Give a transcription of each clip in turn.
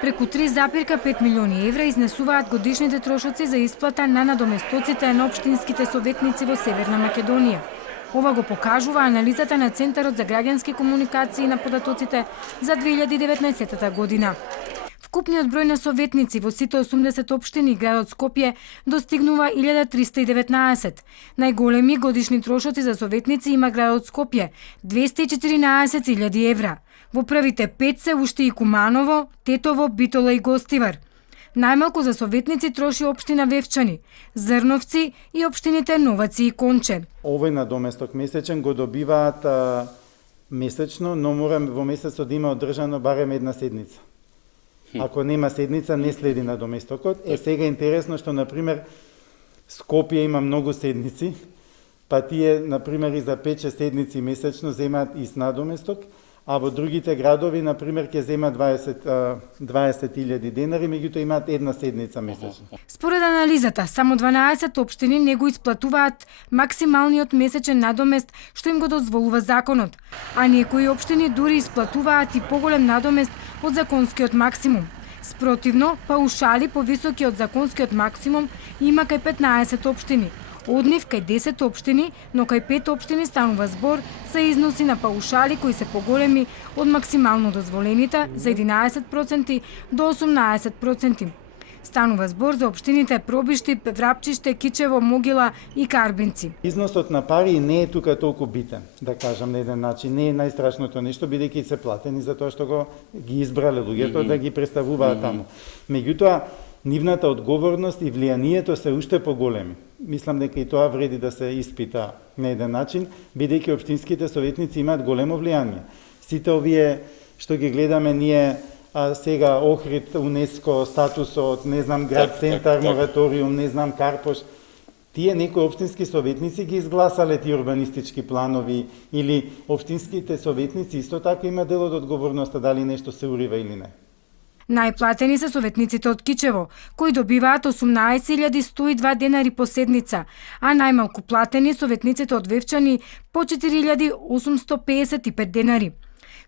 Преку 3,5 милиони евра изнесуваат годишните трошоци за исплата на надоместоците на општинските советници во Северна Македонија. Ова го покажува анализата на Центарот за граѓански комуникации на податоците за 2019 година. Вкупниот број на советници во сите 80 општини и градот Скопје достигнува 1319. Најголеми годишни трошоци за советници има градот Скопје – 214.000 евра. Во првите 5 се уште и Куманово, Тетово, Битола и Гостивар. Најмалку за советници троши општина Вевчани, Зрновци и општините Новаци и Конче. Овој надоместок месечен го добиваат месечно, но мора во месецот да има одржано барем една седница. Ако нема седница, не следи надоместокот. Сега интересно што, например, Скопје има многу седници, па тие, например, и за 5-6 седници месечно земаат и с надоместок, а во другите градови, например, ќе земаат 20.000 денари, меѓутоа имаат една седница месечно. Според анализата, само 12 општини не го исплатуваат максималниот месечен надомест што им го дозволува законот, а некои општини дури исплатуваат и поголем надомест од законскиот максимум. Спротивно, паушали повисоки од законскиот максимум има кај 15 општини. Од нив кај 10 општини, но кај 5 општини станува збор за износи на паушали кои се поголеми од максимално дозволените за 11% до 18%. Станува збор за општините Пробишти, Врапчиште, Кичево, Могила и Карбинци. Износот на пари не е тука толку битен, да кажам на еден начин. Не е најстрашното нешто, бидејќи се платени за тоа што ги избрале луѓето да ги представуваат таму. Меѓутоа, нивната одговорност и влијанието се уште поголеми. Мислам дека и тоа вреди да се испита на еден начин, бидејќи општинските советници имаат големо влијание. Сите овие што ги гледаме ние сега Охрид, УНЕСКО, статусот, не знам, град центар, мораториум, не знам, Карпош, тие некои општински советници ги изгласале тие урбанистички планови или општинските советници исто така има дел од одговорноста дали нешто се урива или не. Најплатени се советниците од Кичево, кои добиваат 18.102 денари по седница, а најмалку платени советниците од Вевчани по 4.855 денари.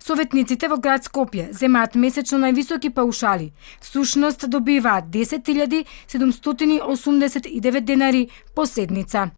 Советниците во град Скопје земаат месечно највисоки паушали. Всушност добиваат 10.789 денари по седница.